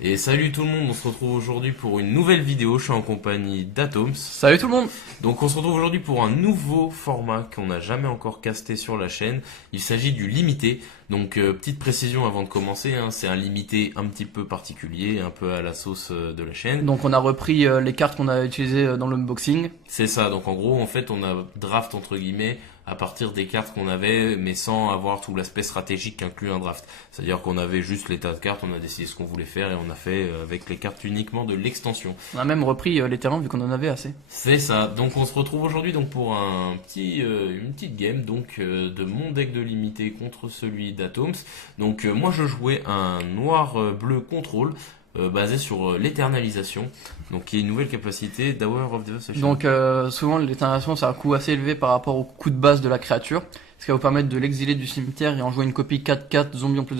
Et salut tout le monde, on se retrouve aujourd'hui pour une nouvelle vidéo, je suis en compagnie d'Atoms. Salut tout le monde. Donc on se retrouve aujourd'hui pour un nouveau format qu'on n'a jamais encore casté sur la chaîne. Il s'agit du limité. Donc petite précision avant de commencer, hein, c'est un limité un petit peu particulier, un peu à la sauce de la chaîne. Donc on a repris les cartes qu'on a utilisées dans l'unboxing. C'est ça, donc en gros en fait on a draft entre guillemets à partir des cartes qu'on avait, mais sans avoir tout l'aspect stratégique qu'inclut un draft. C'est-à-dire qu'on avait juste l'état de cartes, on a décidé ce qu'on voulait faire et on a fait avec les cartes uniquement de l'extension. On a même repris les terrains vu qu'on en avait assez. C'est ça, donc on se retrouve aujourd'hui donc pour une petite game donc de mon deck de limité contre celui d'Atoms. Donc moi je jouais un noir-bleu contrôle. Basé sur l'éternalisation, donc qui est une nouvelle capacité d'Hour of Devastation. Donc souvent l'éternalisation c'est un coût assez élevé par rapport au coût de base de la créature, ce qui va vous permettre de l'exiler du cimetière et en jouer une copie 4/4 zombie en plus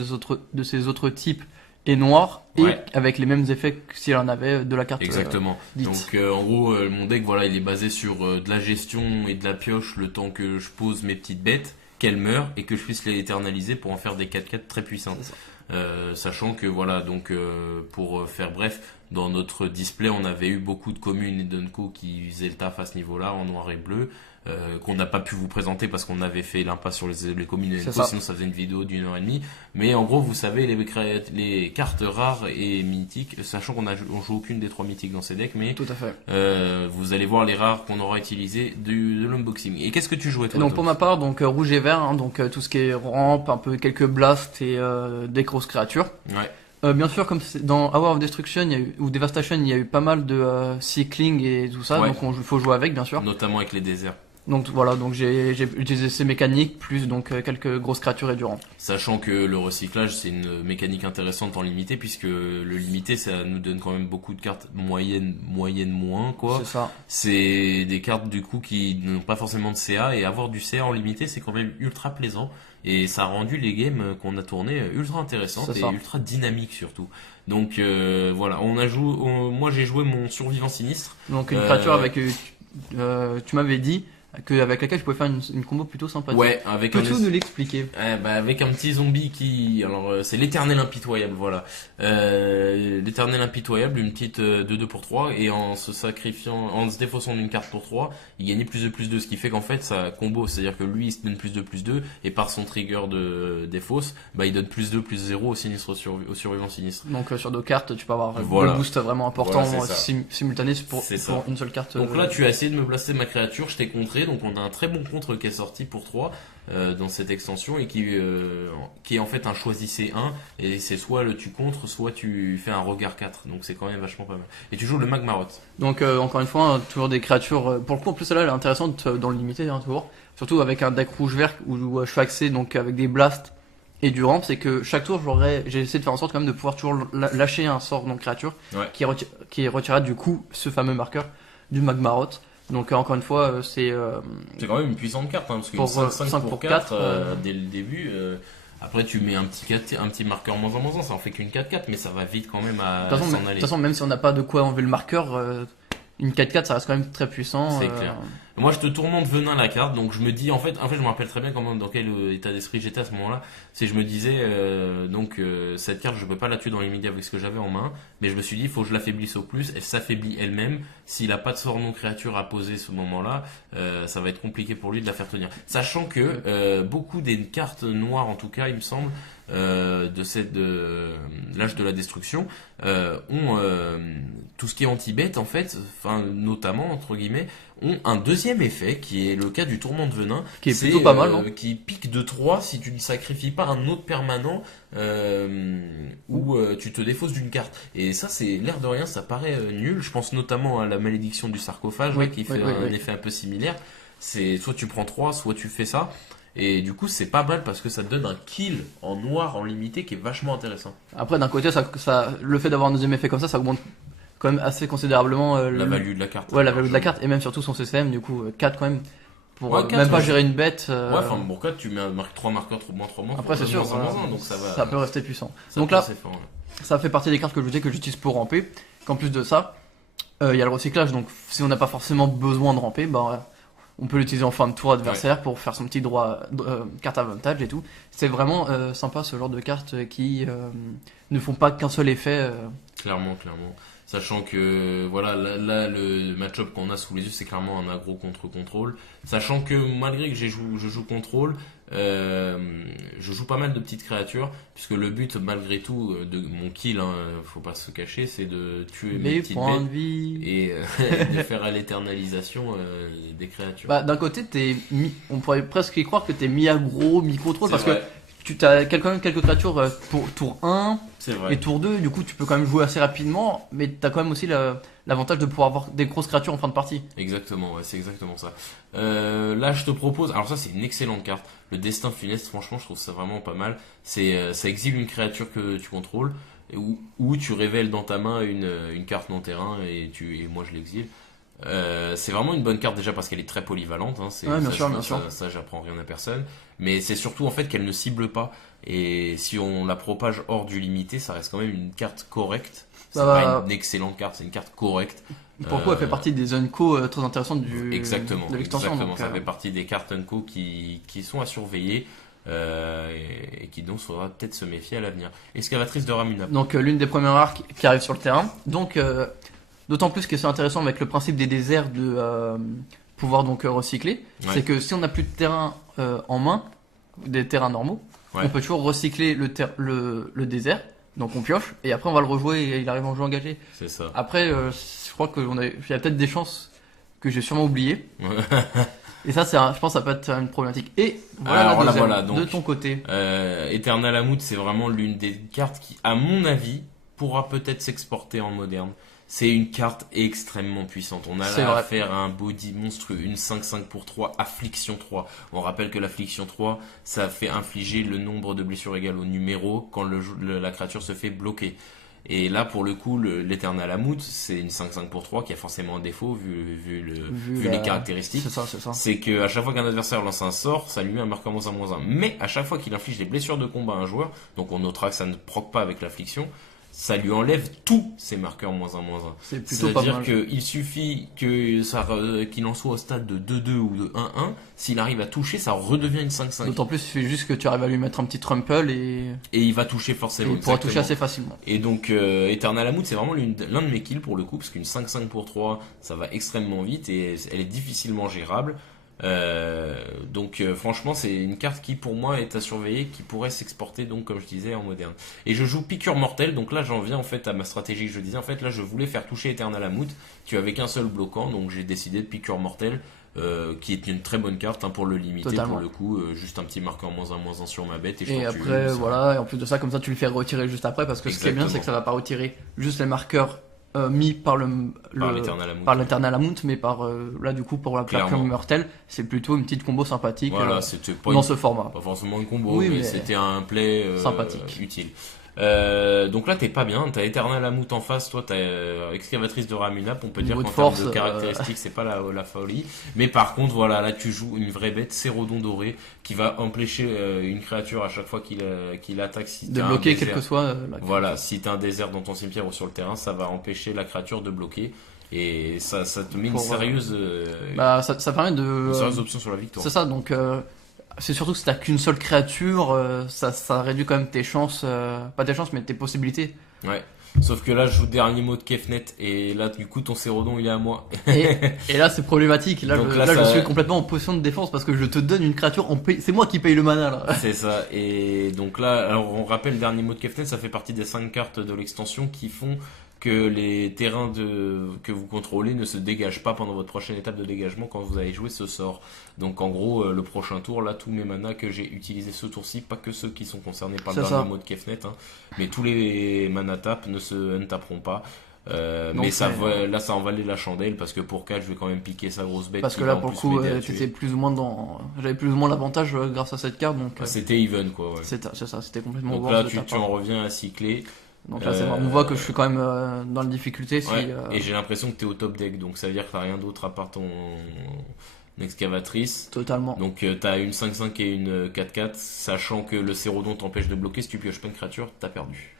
de ses autres types et noir, et Ouais. avec les mêmes effets que s'il en avait de la carte. Exactement. Dite. Donc en gros mon deck voilà il est basé sur de la gestion et de la pioche le temps que je pose mes petites bêtes, qu'elles meurent et que je puisse les éternaliser pour en faire des 4/4 très puissantes. C'est ça. Sachant que voilà donc pour faire bref, dans notre display on avait eu beaucoup de communes et d'unco qui faisaient le taf à ce niveau-là en noir et bleu, qu'on n'a pas pu vous présenter parce qu'on avait fait l'impasse sur les communes et C'est unco, ça. sinon ça faisait une vidéo d'1 heure et demie. Mais en gros vous savez les cartes rares et mythiques, sachant on joue aucune des trois mythiques dans ces decks, mais Tout à fait. vous allez voir les rares qu'on aura utilisés de l'unboxing. Et qu'est-ce que tu jouais Et toi donc pour ma part, donc rouge et vert, hein, donc tout ce qui est rampe, un peu quelques blasts et des grosses créatures. Ouais, Bien sûr, comme dans Hour of Destruction ou Devastation, il y a eu pas mal de cycling et tout ça, Ouais. donc faut jouer avec, bien sûr. notamment avec les déserts. Donc voilà, donc j'ai utilisé ces mécaniques plus donc quelques grosses créatures et du rang. Sachant que le recyclage c'est une mécanique intéressante en limité, puisque le limité ça nous donne quand même beaucoup de cartes moyennes moins quoi. C'est ça. C'est des cartes du coup qui n'ont pas forcément de CA, et avoir du CA en limité c'est quand même ultra plaisant, et ça a rendu les games qu'on a tourné ultra intéressantes C'est et ça. ultra dynamiques surtout. Donc voilà, moi j'ai joué mon survivant sinistre. Donc une Euh, créature avec, tu m'avais dit avec laquelle je pouvais faire une combo plutôt sympathique. Ouais, avec Peux-tu nous l'expliquer? avec un petit zombie qui, alors c'est l'éternel impitoyable, voilà. L'éternel impitoyable, une petite 2/2 pour 3, et en se sacrifiant, en se défaussant d'une carte pour 3, il gagnait plus de, ce qui fait qu'en fait ça combo, c'est-à-dire que lui il se donne plus de, et par son trigger de défausse, il donne +2/+0 au sinistre au survivant sinistre. Donc sur deux cartes, tu peux avoir Voilà. deux boosts vraiment importants Voilà, c'est ça. simultanés pour C'est ça. pour une seule carte. Donc là, tu as essayé de me blaster ma créature, je t'ai contré, donc on a un très bon contre qui est sorti pour 3 dans cette extension, et qui est en fait un choisissez un, et c'est soit le tu contre, soit tu fais un regard 4, donc c'est quand même vachement pas mal. Et tu joues le Magmarot. Donc encore une fois, hein, toujours des créatures. Pour le coup, en plus celle-là, elle est intéressante dans le limité, hein, toujours. Surtout avec un deck rouge-vert où je suis axé donc avec des blasts et du ramp, c'est que chaque tour, j'ai essayé de faire en sorte quand même de pouvoir toujours lâcher un sort dans créature Ouais. qui retirera du coup ce fameux marqueur du Magmarot. Donc encore une fois, c'est C'est quand même une puissante carte, hein, parce qu'une Pour, 5 5 pour pour 4, 4, dès le début, après tu mets un petit marqueur -1, ça en fait qu'une 4/4, mais ça va vite quand même à de toute s'en façon, aller. même si on n'a pas de quoi enlever le marqueur, une 4/4 ça reste quand même très puissant. C'est clair. Moi, je te tourmente venin la carte, donc je me dis, en fait, je me rappelle très bien dans quel état d'esprit j'étais à ce moment-là. C'est je me disais, cette carte, je peux pas la tuer dans l'immédiat avec ce que j'avais en main, mais je me suis dit, il faut que je l'affaiblisse au plus. Elle s'affaiblit elle-même. S'il a pas de sort non créature à poser ce moment-là, ça va être compliqué pour lui de la faire tenir. Sachant que beaucoup des cartes noires, en tout cas, il me semble, de l'âge de la destruction, ont tout ce qui est anti-bête en fait, enfin notamment entre guillemets, ont un deuxième effet qui est le cas du tourment de venin, Qui est plutôt pas mal, non? qui pique de 3 si tu ne sacrifies pas un autre permanent ou tu te défausses d'une carte. Et ça, c'est l'air de rien, ça paraît nul. Je pense notamment à la malédiction du sarcophage, Oui, qui oui, fait oui, un oui. effet un peu similaire. C'est soit tu prends 3, soit tu fais ça. Et du coup, c'est pas mal parce que ça te donne un kill en noir en limité qui est vachement intéressant. Après, d'un côté, le fait d'avoir un deuxième effet comme ça augmente quand même assez considérablement La value de la carte. ouais, la valeur de la carte, et même surtout son CCM, du coup 4 quand même, pour Ouais, 4, même pas ouais. gérer une bête. Ouais, enfin, pour 4, tu mets 3 marqueurs, -3, Après, c'est sûr, donc ça va. ça peut rester puissant. ça Donc peut là, assez fort, ouais. ça fait partie des cartes que je vous dis que j'utilise pour ramper. Qu'en plus de ça, il y a le recyclage, donc si on n'a pas forcément besoin de ramper, on peut l'utiliser en fin de tour adversaire pour faire son petit droit carte avantage et tout. C'est vraiment sympa ce genre de cartes qui ne font pas qu'un seul effet Clairement, clairement. Sachant que voilà, là, le match-up qu'on a sous les yeux, c'est clairement un aggro contre contrôle. Sachant que malgré que je joue contrôle, euh, je joue pas mal de petites créatures, puisque le but, malgré tout, de mon kill, hein, faut pas se cacher, c'est de tuer mes Les petites points bêtes de vie. et de faire à l'éternalisation des créatures. Bah, d'un côté, on pourrait presque y croire que t'es mi-aggro, mi-contrôle, C'est parce vrai, que tu as quand même quelques créatures pour tour 1 c'est et vrai. tour 2, du coup tu peux quand même jouer assez rapidement, mais t'as quand même aussi l'avantage de pouvoir avoir des grosses créatures en fin de partie. Exactement, ouais, c'est exactement ça. Là, je te propose. Alors ça, c'est une excellente carte. Le Destin funeste, franchement, je trouve ça vraiment pas mal. Ça exile une créature que tu contrôles, ou tu révèles dans ta main une carte non terrain et moi je l'exile. C'est vraiment une bonne carte déjà parce qu'elle est très polyvalente. Hein, Ouais, bien ça, sûr, bien sûr. ça, j'apprends rien à personne. Mais c'est surtout en fait qu'elle ne cible pas. Et si on la propage hors du limité, ça reste quand même une carte correcte. C'est Bah, pas une excellente carte, c'est une carte correcte. Pour le coup, elle fait Euh, partie des unco très intéressantes Exactement, de l'extension. exactement. Donc, Ça fait partie des cartes Unco qui sont à surveiller et qui donc faudra peut-être se méfier à l'avenir. Excavatrice de Ramunap. l'une des premières arcs qui arrive sur le terrain. Donc, d'autant plus que c'est intéressant avec le principe des déserts de pouvoir donc recycler. Ouais. C'est que si on n'a plus de terrain en main, des terrains normaux, Ouais. on peut toujours recycler le désert. Donc on pioche et après on va le rejouer et il arrive en jeu engagé. C'est ça. Après, je crois qu'il y a peut-être des chances que j'ai sûrement oublié. Et ça, je pense que ça peut être une problématique. Et voilà Alors la là, deuxième, voilà, donc. de ton côté. Eternal Amut, c'est vraiment l'une des cartes qui, à mon avis, pourra peut-être s'exporter en moderne. C'est une carte extrêmement puissante. On a C'est là vrai. affaire à un body monstrueux, une 5/5 pour 3, affliction 3. On rappelle que l'affliction 3, ça fait infliger le nombre de blessures égal au numéro quand la créature se fait bloquer. Et là, pour le coup, l'Eternal Amut, c'est une 5/5 pour 3 qui a forcément un défaut vu les caractéristiques. C'est ça, c'est ça. C'est que à chaque fois qu'un adversaire lance un sort, ça lui met un marqueur -1/-1. Mais à chaque fois qu'il inflige des blessures de combat à un joueur, donc on notera que ça ne proc pas avec l'affliction, ça lui enlève tous ses marqueurs -1/-1. C'est plutôt pas C'est-à-dire mal. qu'il suffit qu'il en soit au stade de 2-2 ou de 1-1, s'il arrive à toucher, ça redevient une 5/5. D'autant plus, il suffit juste que tu arrives à lui mettre un petit trample et Et il va toucher forcément. il pourra toucher exactement. assez facilement. Et donc Eternal Amut, c'est vraiment l'un de mes kills pour le coup, parce qu'une 5/5 pour 3, ça va extrêmement vite et elle est difficilement gérable. Franchement, c'est une carte qui pour moi est à surveiller, qui pourrait s'exporter donc comme je disais en moderne. Et je joue Piqûre Mortelle, donc là j'en viens en fait à ma stratégie que je disais. En fait là je voulais faire toucher Eternal Amut, tu avais qu'un seul bloquant, donc j'ai décidé de Piqûre Mortelle. Qui est une très bonne carte hein, pour le limiter. Totalement. Pour le coup, juste un petit marqueur -1/-1 sur ma bête et je Et t'en tue après, une, ça- voilà, et en plus de ça, comme ça, tu le fais retirer juste après, parce que ce qui est bien, Exactement. c'est que ça va pas retirer juste les marqueurs mis par par l'Eternal Amut. par l'Eternal Amount, mais là, du coup, pour la plaque Clairement. mortelle, c'est plutôt une petite combo sympathique Voilà, c'était pas dans ce format. pas forcément une combo, Oui, mais mais c'était un play sympathique. utile. Donc là, t'es pas bien. T'as Eternal Amut en face, toi, t'as Excavatrice de Ramunap. On peut dire Niveau qu'en de termes force, de caractéristiques, c'est pas la folie. Mais par contre, voilà, là, tu joues une vraie bête, Cérodon doré, qui va empêcher une créature à chaque fois qu'il attaque. Si De t'as un bloquer désert. quel que soit Voilà, si t'as un désert dans ton cimetière ou sur le terrain, ça va empêcher la créature de bloquer. Et ça te met une Pour, sérieuse, Bah, ça permet de. une sérieuse option sur la victoire. C'est ça, donc c'est surtout que si t'as qu'une seule créature, ça réduit quand même tes chances, pas tes chances, mais tes possibilités. Ouais. Sauf que là, je joue dernier mot de Kefnet et là, du coup, ton Cérodon, il est à moi. Et là, c'est problématique. Là, Donc je, là, là, je ça- suis complètement en position de défense parce que je te donne une créature c'est moi qui paye le mana là. C'est ça. Et donc là, alors on rappelle, dernier mot de Kefnet, ça fait partie des 5 cartes de l'extension qui font que les terrains que vous contrôlez ne se dégagent pas pendant votre prochaine étape de dégagement quand vous allez jouer ce sort. Donc en gros, le prochain tour, là, tous mes manas que j'ai utilisés ce tour-ci, pas que ceux qui sont concernés par le C'est dernier ça. mot de Kefnet, hein, mais tous les mana tapes ne taperont pas. Donc, Mais ça, c'est- là, ça en valait la chandelle parce que pour 4, je vais quand même piquer sa grosse bête. Parce qui que va là, en pour le plus coup, m'aider à tuer. j'avais plus ou moins l'avantage grâce à cette carte, donc C'était even quoi. Ouais. c'est ça, c'était complètement Donc worth là, de ta tu part. en reviens à cycler. Donc là, on voit que je suis quand même dans la difficulté. Ouais, et j'ai l'impression que t'es au top deck, donc ça veut dire que t'as rien d'autre à part ton excavatrice. Totalement. Donc t'as une 5/5 et une 4/4, sachant que le Cérodon t'empêche de bloquer. Si tu pioches pas une créature, t'as perdu.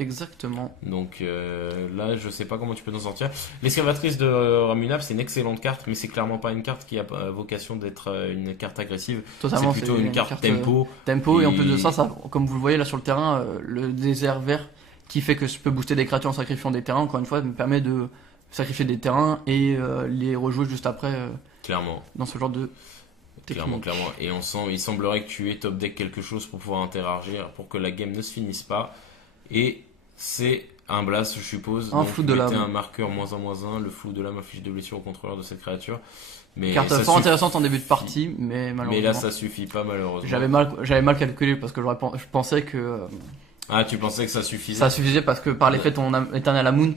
Exactement. Donc là, je sais pas comment tu peux t'en sortir. L'excavatrice de Ramunap, c'est une excellente carte, mais c'est clairement pas une carte qui a vocation d'être une carte agressive. C'est Totalement. plutôt une carte tempo. tempo, et en plus de Et- ça, comme vous le voyez là sur le terrain, le désert vert qui fait que je peux booster des créatures en sacrifiant des terrains. Encore une fois, ça me permet de sacrifier des terrains et les rejouer juste après Clairement. dans ce genre de Clairement, technique. clairement. Et il semblerait que tu aies top deck quelque chose pour pouvoir interagir, pour que la game ne se finisse pas. Et c'est un blast, je suppose. Un Donc, flou de mettez lame. un marqueur -1/-1. Le flou de lame inflige de blessure au contrôleur de cette créature. Mais Carte ça fort suffit- intéressante en début de partie, mais Mais malheureusement. là, ça suffit pas, malheureusement. J'avais mal calculé parce que je pensais que Ah, tu pensais que ça suffisait? ça suffisait parce que par l'effet de ton Eternal Amount,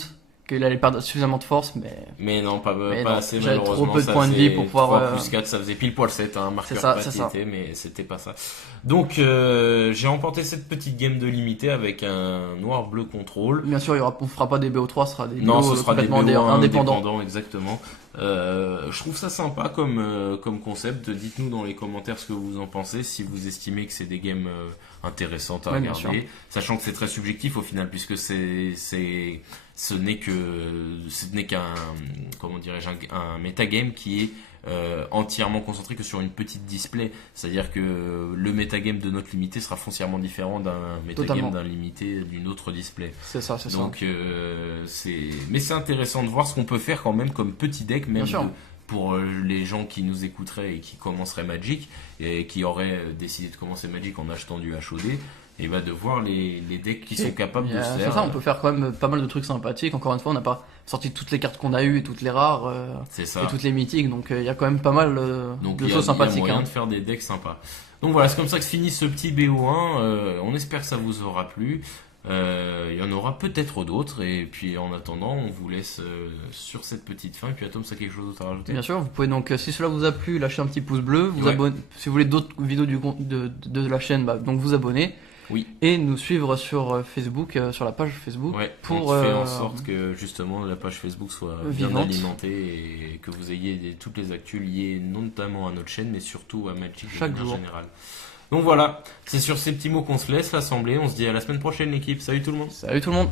qu'il allait perdre suffisamment de force, mais Mais non, pas Mais pas non, assez, j'avais malheureusement. trop peu de Ça points de vie faisait pour pouvoir, 3 plus 4, ça faisait pile poil 7, un marqueur C'est ça, pas c'est ça. TT, mais c'était pas ça. Donc, j'ai remporté cette petite game de limité avec un noir-bleu contrôle. bien sûr, on fera pas des BO3, ce sera des Non, BO ce sera des complètement BO1 indépendants. indépendants, exactement. Je trouve ça sympa comme concept. Dites-nous dans les commentaires ce que vous en pensez, si vous estimez que c'est des games intéressantes à Ouais, bien sûr. regarder. Sachant que c'est très subjectif au final, puisque ce n'est qu'un, comment dirais-je, un metagame qui est entièrement concentré que sur une petite display. C'est-à-dire que le metagame de notre limité sera foncièrement différent d'un Totalement. metagame d'un limité d'une autre display. C'est ça, c'est ça. Donc mais c'est intéressant de voir ce qu'on peut faire quand même comme petit deck, même Bien sûr. pour les gens qui nous écouteraient et qui commenceraient Magic et qui auraient décidé de commencer Magic en achetant du HOD, et bah de voir les decks qui sont capables de se C'est faire. ça, on peut faire quand même pas mal de trucs sympathiques. Encore une fois, on n'a pas sorti toutes les cartes qu'on a eues et toutes les rares C'est ça. et toutes les mythiques, donc il y a quand même pas mal Donc de il y a choses sympathiques. moyen hein. de faire des decks sympas. Donc voilà, c'est comme ça que se finit ce petit BO1. On espère que ça vous aura plu. Il y en aura peut-être d'autres. Et puis en attendant, on vous laisse sur cette petite fin. Et puis Atom, ça a quelque chose d'autre à rajouter? Bien sûr, vous pouvez donc, si cela vous a plu, lâcher un petit pouce bleu, vous Ouais. abonner, si vous voulez d'autres vidéos de la chaîne, bah, donc vous abonner. Oui. Et nous suivre sur Facebook, sur la page Facebook, Ouais, pour on fait en sorte que justement la page Facebook soit bien vivante. alimentée et que vous ayez toutes les actus liées notamment à notre chaîne, mais surtout à Magic de Chaque manière jour. générale. Donc voilà, c'est sur ces petits mots qu'on se laisse l'assemblée. On se dit à la semaine prochaine l'équipe. Salut tout le monde. Salut tout le monde!